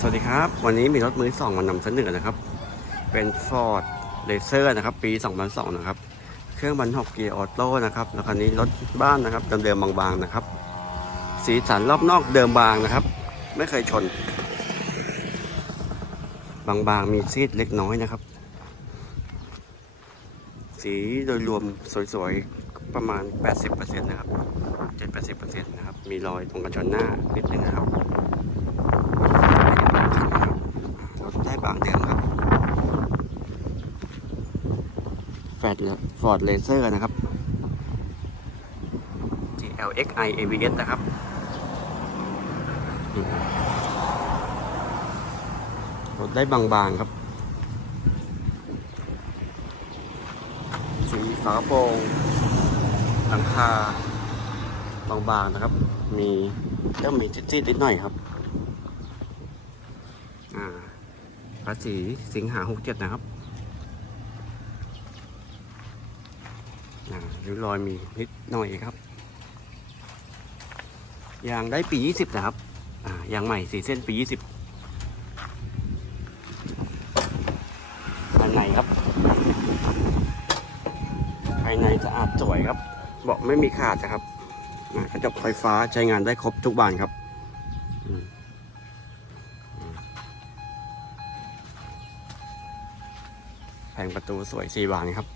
สวัสดีครับ วันนี้มีรถมือสองมานำเสนอนะครับ เป็น Ford Racer นะครับ ปี 2002 นะครับ เครื่องบรรทุกเกียร์ออโต้นะครับแล้วคันนี้รถบ้านนะครับเดิมๆบางๆนะครับ สีสันรอบนอกเดิมบางนะครับ ไม่เคยชน บางๆมีซีดเล็กน้อยนะครับ สีโดยรวมสวยๆประมาณ 80%นะครับ 7-80%นะครับ มีรอยตรงกันชนหน้านิดนึงนะครับ รถได้บางเดิมครับ แฟดฟอร์ดเลเซอร์นะครับ GLXI ABS นะครับ รถได้บางๆครับสีฝากระโปรงหลังคาบางๆนะครับ มีเริ่มมีจิ๊ดๆนิดหน่อยครับ อ่า ภาษีสิงหาหกเจ็ดนะครับริ้วรอยมีนิดหน่อยครับ ยางได้ปียี่สิบนะครับยางใหม่สีเส้นปียี่สิบภายในครับภายในสะอาดสวยครับเบาะไม่มีขาดนะครับกระจกไฟฟ้าใช้งานได้ครบทุกบานครับ แผงประตูสวยสี่บานครับ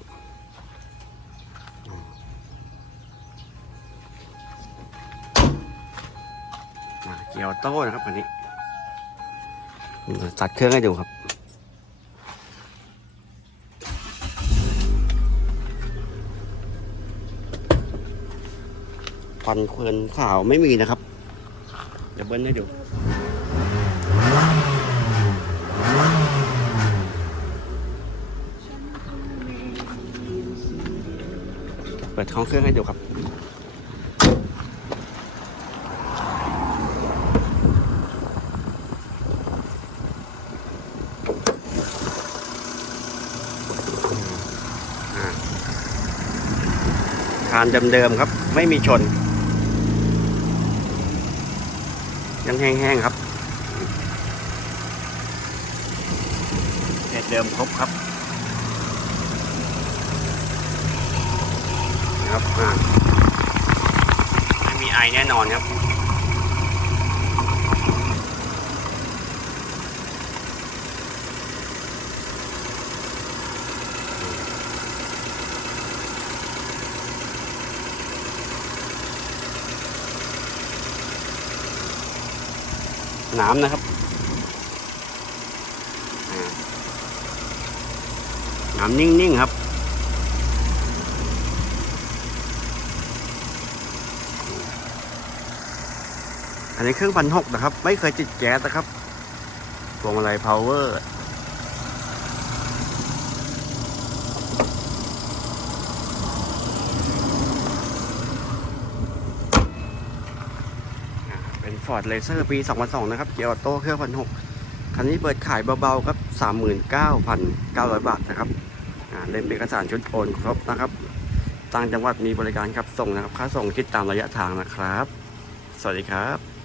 เกียวโต้นะครับคันนี้ตัดเครื่องให้ดูครับฟันเควนขาวไม่มีนะครับ เดี๋ยวเบิ้ลให้ดู ปิดท้องเครื่องให้ดูครับอ่าคานเดิมๆครับ ไม่มีชน ยังแห้งๆครับเพจเดิมครบครับ นะ ครับไม่มีไอแน่นอนครับน้ำนะครับอ่าน้ำนิ่งๆครับ อันนี้เครื่องพันหกนะครับ ไม่เคยติดแก๊สนะครับพวงมาลัยพาวเวอร์เป็น Ford Racer ปี 2002 นะครับ เกียร์ออโต้เครื่องพันหกคันนี้เปิดขายเบาๆครับ 39,900 บาทนะครับเล่มเอกสารชุดโอนครบนะครับต่างจังหวัดมีบริการครับส่งนะครับ ค่าส่งคิดตามระยะทางนะครับ สวัสดีครับ